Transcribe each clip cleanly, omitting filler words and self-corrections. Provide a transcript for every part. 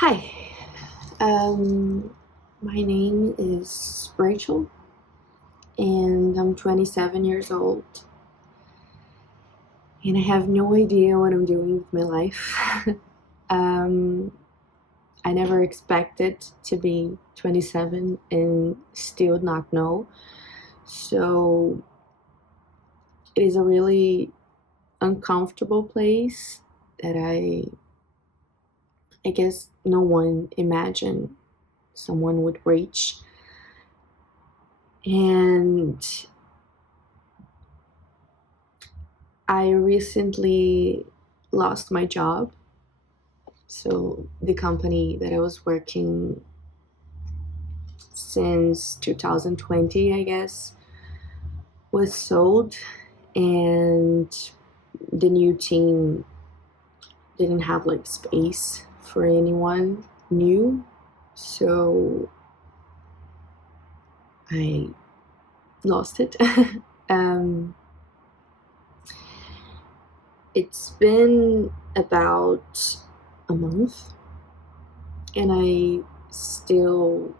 Hi, um, my name is Rachel, and I'm 27 years old, and I have no idea what I'm doing with my life. um, I never expected to be 27 and still not know. So it is a really uncomfortable place that I guess no one imagined someone would reach. And I recently lost my job. So the company that I was working since 2020, I guess, was sold, and the new team didn't have like space for anyone new. So I lost it. um, it's been about a month, and I still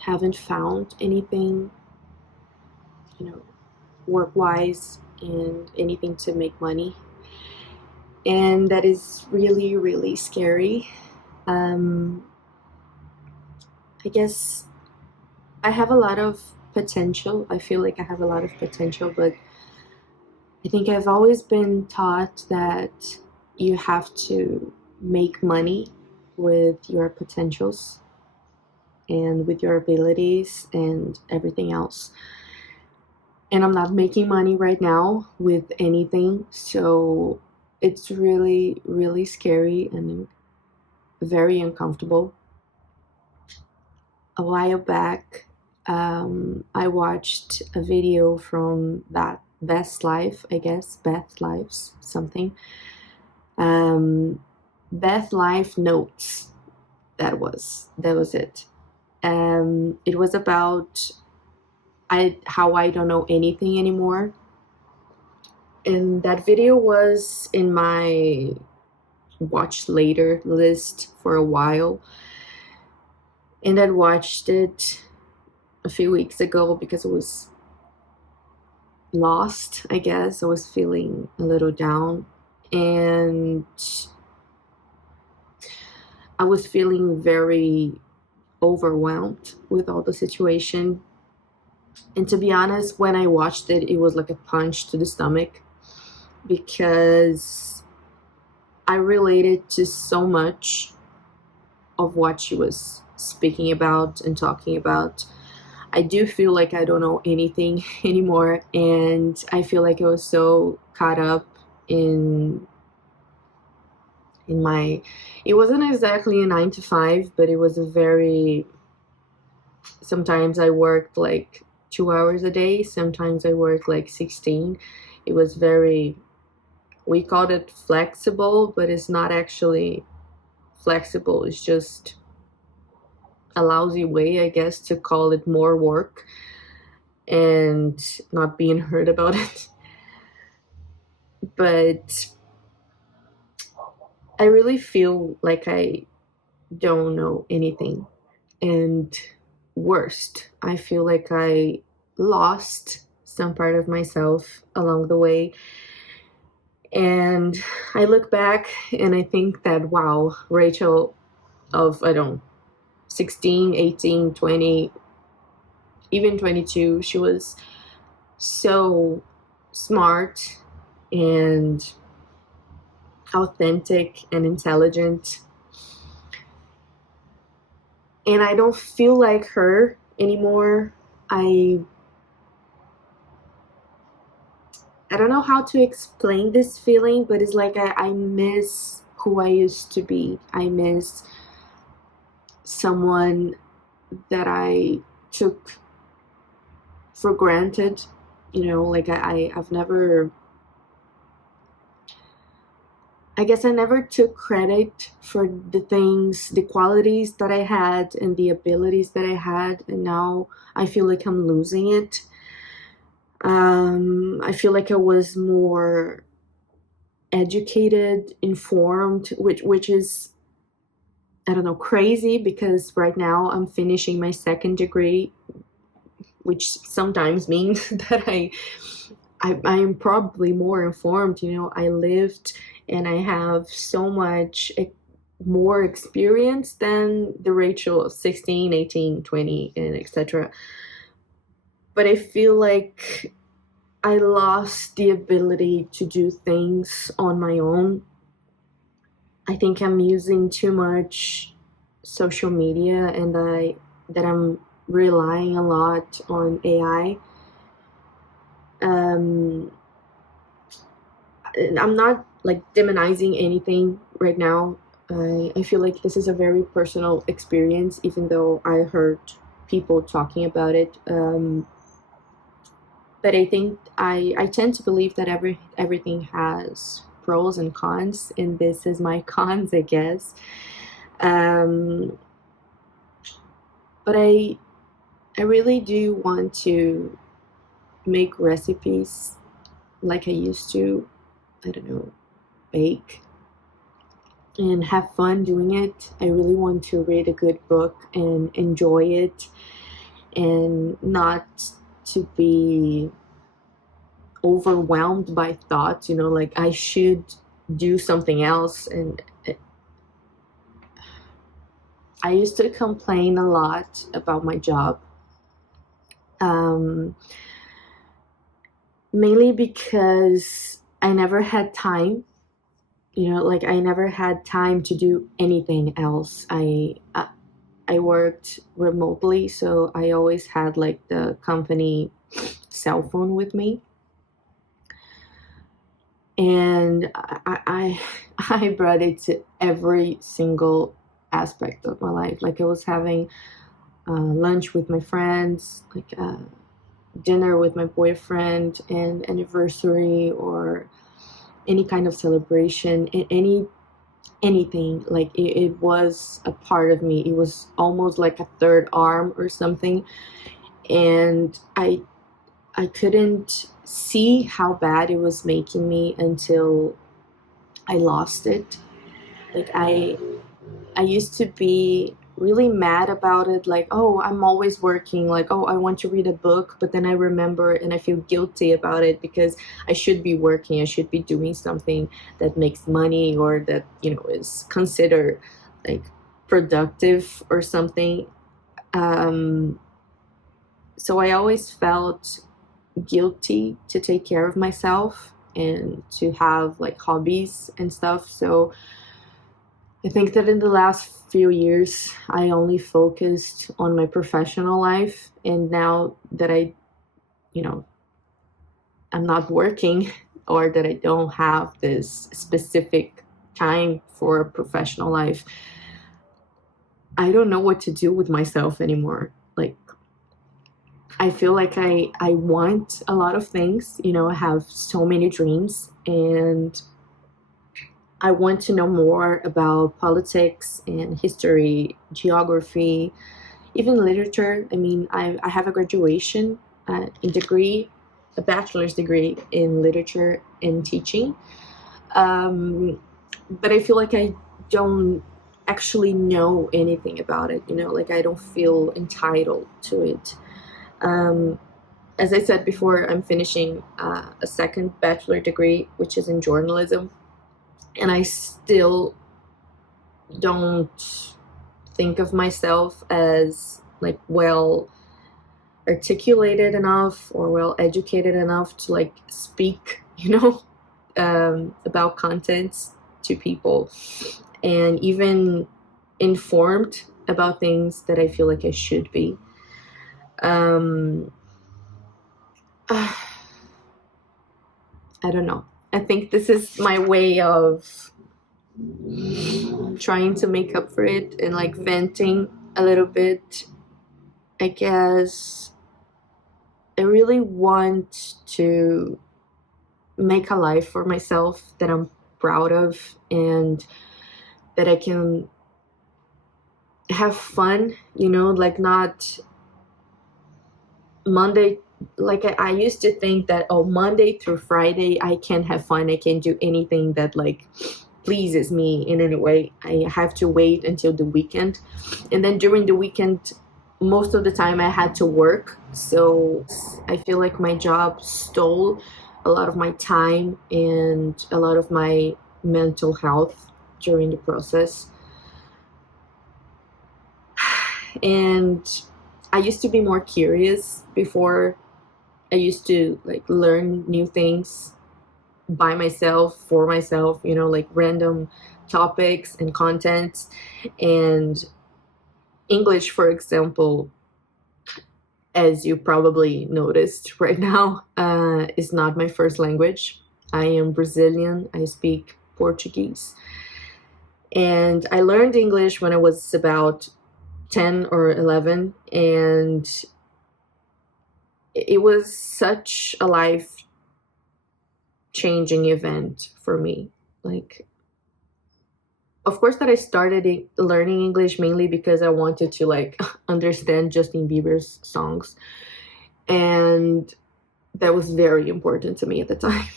haven't found anything, you know, work wise and anything to make money. And that is really, really scary. Um, I guess I have a lot of potential. I feel like I have a lot of potential, but I think I've always been taught that you have to make money with your potentials and with your abilities and everything else. And I'm not making money right now with anything. So it's really, really scary and very uncomfortable. A while back, I watched a video from that Best Life, I guess, Beth Lives, something. Um, Beth Life Notes. That was it. It was about how I don't know anything anymore, and that video was in my watch later list for a while, and I watched it a few weeks ago because I was lost, I guess. I was feeling a little down, and I was feeling very overwhelmed with all the situation. And to be honest, when I watched it, it was like a punch to the stomach because I related to so much of what she was speaking about and talking about. I do feel like I don't know anything anymore, and I feel like I was so caught up in my, it wasn't exactly a 9 to 5, but it was a very, sometimes I worked like 2 hours a day, sometimes I worked like 16. It was very, we called it flexible, but it's not actually flexible. It's just a lousy way, I guess, to call it more work and not being heard about it. But I really feel like I don't know anything. And worst, I feel like I lost some part of myself along the way. And I look back and I think that, wow, Rachel of, I don't know, 16, 18, 20, even 22, she was so smart and authentic and intelligent. And I don't feel like her anymore. I I don't know how to explain this feeling, but it's like I miss who I used to be. I miss someone that I took for granted. Like I've never, I guess I never took credit for the things, the qualities that I had and the abilities that I had, and now I feel like I'm losing it. I feel like I was more educated, informed, which is I don't know, crazy, because right now I'm finishing my second degree, which sometimes means that I'm probably more informed. I lived and I have so much more experience than the Rachel of 16, 18, 20, and etc. But I feel like I lost the ability to do things on my own. I think I'm using too much social media, and that I'm relying a lot on AI. Um, I'm not like demonizing anything right now. I feel like this is a very personal experience, even though I heard people talking about it. But I think I tend to believe that everything has pros and cons, and this is my cons, I guess. Um, but I really do want to make recipes like I used to. I don't know, bake and have fun doing it. I really want to read a good book and enjoy it, and not to be overwhelmed by thoughts, like I should do something else. And I used to complain a lot about my job, um, mainly because I never had time. Like I never had time to do anything else. I worked remotely, so I always had like the company cell phone with me, and I brought it to every single aspect of my life. Like I was having lunch with my friends, like dinner with my boyfriend, and anniversary or any kind of celebration, anything. Like it was a part of me. It was almost like a third arm or something, and I couldn't see how bad it was making me until I lost it. Like I used to be really mad about it, like, oh, I'm always working, like, oh, I want to read a book, but then I remember and I feel guilty about it because I should be working, I should be doing something that makes money, or that, is considered like productive or something. Um, so I always felt guilty to take care of myself and to have like hobbies and stuff. So I think that in the last few years, I only focused on my professional life. And now that you know, I'm not working, or that I don't have this specific time for a professional life, I don't know what to do with myself anymore. Like, I feel like I want a lot of things, I have so many dreams, and I want to know more about politics and history, geography, even literature. I mean, I have a graduation in degree, a bachelor's degree in literature and teaching. But I feel like I don't actually know anything about it, like I don't feel entitled to it. Um, as I said before, I'm finishing a second bachelor degree, which is in journalism, and I still don't think of myself as like well articulated enough or well educated enough to like speak, about contents to people, and even informed about things that I feel like I should be. Um, I don't know. I think this is my way of trying to make up for it and like venting a little bit. I guess I really want to make a life for myself that I'm proud of, and that I can have fun, like not Monday. Like I used to think that, oh, Monday through Friday I can have fun, I can do anything that like pleases me in any way. I have to wait until the weekend, and then during the weekend, most of the time I had to work. So I feel like my job stole a lot of my time and a lot of my mental health during the process. And I used to be more curious before. I used to like learn new things by myself, for myself, like random topics and contents. And English, for example, as you probably noticed right now, is not my first language. I am Brazilian. I speak Portuguese. And I learned English when I was about 10 or 11. And it was such a life changing event for me. Like, of course that I started learning English mainly because I wanted to like understand Justin Bieber's songs, and that was very important to me at the time.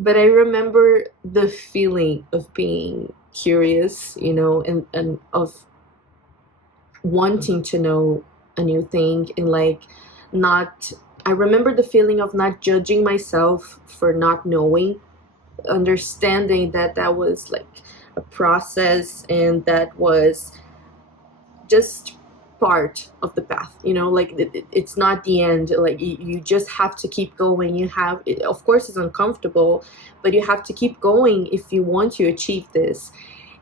But I remember the feeling of being curious, and of wanting to know a new thing, and like not I remember the feeling of not judging myself for not knowing, understanding that that was like a process and that was just part of the path, like it's not the end. Like you just have to keep going. Of course it's uncomfortable, but you have to keep going if you want to achieve this.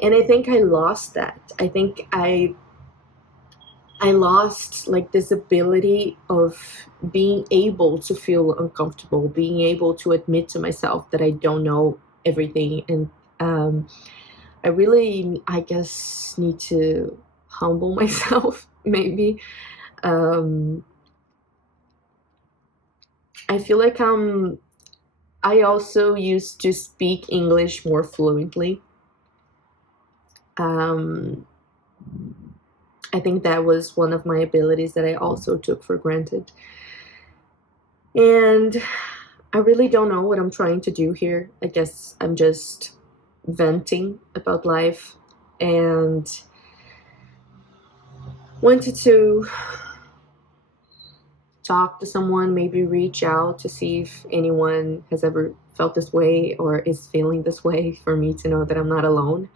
And I think I lost that. I think I lost like this ability of being able to feel uncomfortable, being able to admit to myself that I don't know everything. And I really, I guess, need to humble myself, maybe. Um, I feel like I also used to speak English more fluently. Um, I think that was one of my abilities that I also took for granted. And I really don't know what I'm trying to do here. I guess I'm just venting about life, and wanted to talk to someone, maybe reach out to see if anyone has ever felt this way or is feeling this way, for me to know that I'm not alone.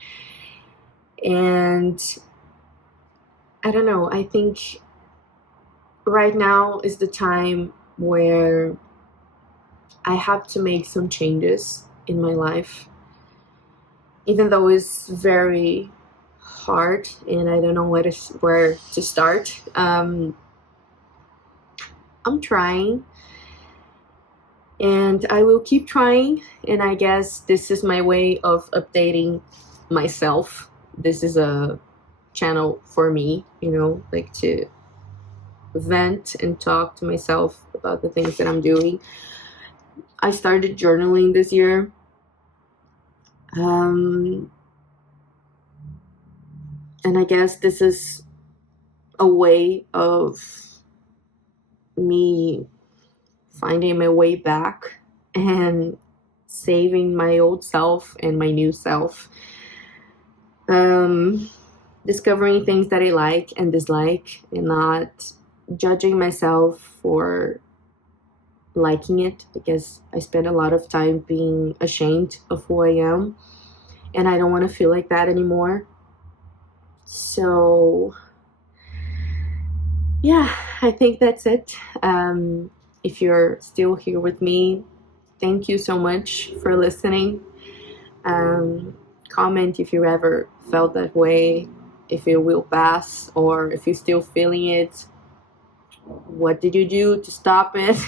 And I don't know, I think right now is the time where I have to make some changes in my life, even though it's very hard and I don't know where to start. I'm trying, and I will keep trying. And I guess this is my way of updating myself. This is a channel for me, like to vent and talk to myself about the things that I'm doing. I started journaling this year. And I guess this is a way of me finding my way back and saving my old self and my new self. Discovering things that I like and dislike, and not judging myself for liking it, because I spend a lot of time being ashamed of who I am, and I don't want to feel like that anymore. So yeah, I think that's it. If you're still here with me, thank you so much for listening. Comment if you ever felt that way, if it will pass, or if you're still feeling it, what did you do to stop it?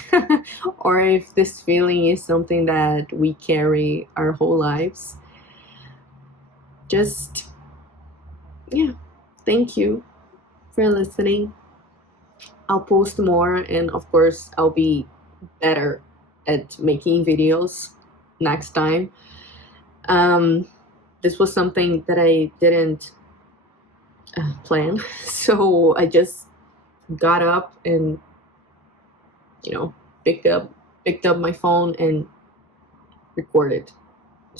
Or if this feeling is something that we carry our whole lives. Just, yeah, thank you for listening. I'll post more, and of course I'll be better at making videos next time. This was something that I didn't plan, so I just got up and picked up my phone and recorded.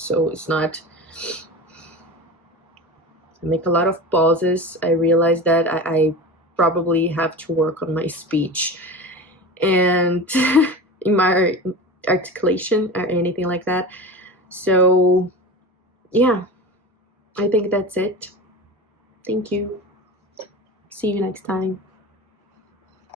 so it's not, I make a lot of pauses. I realize that I probably have to work on my speech and in my articulation or anything like that. So, yeah, I think that's it. Thank you. See you next time.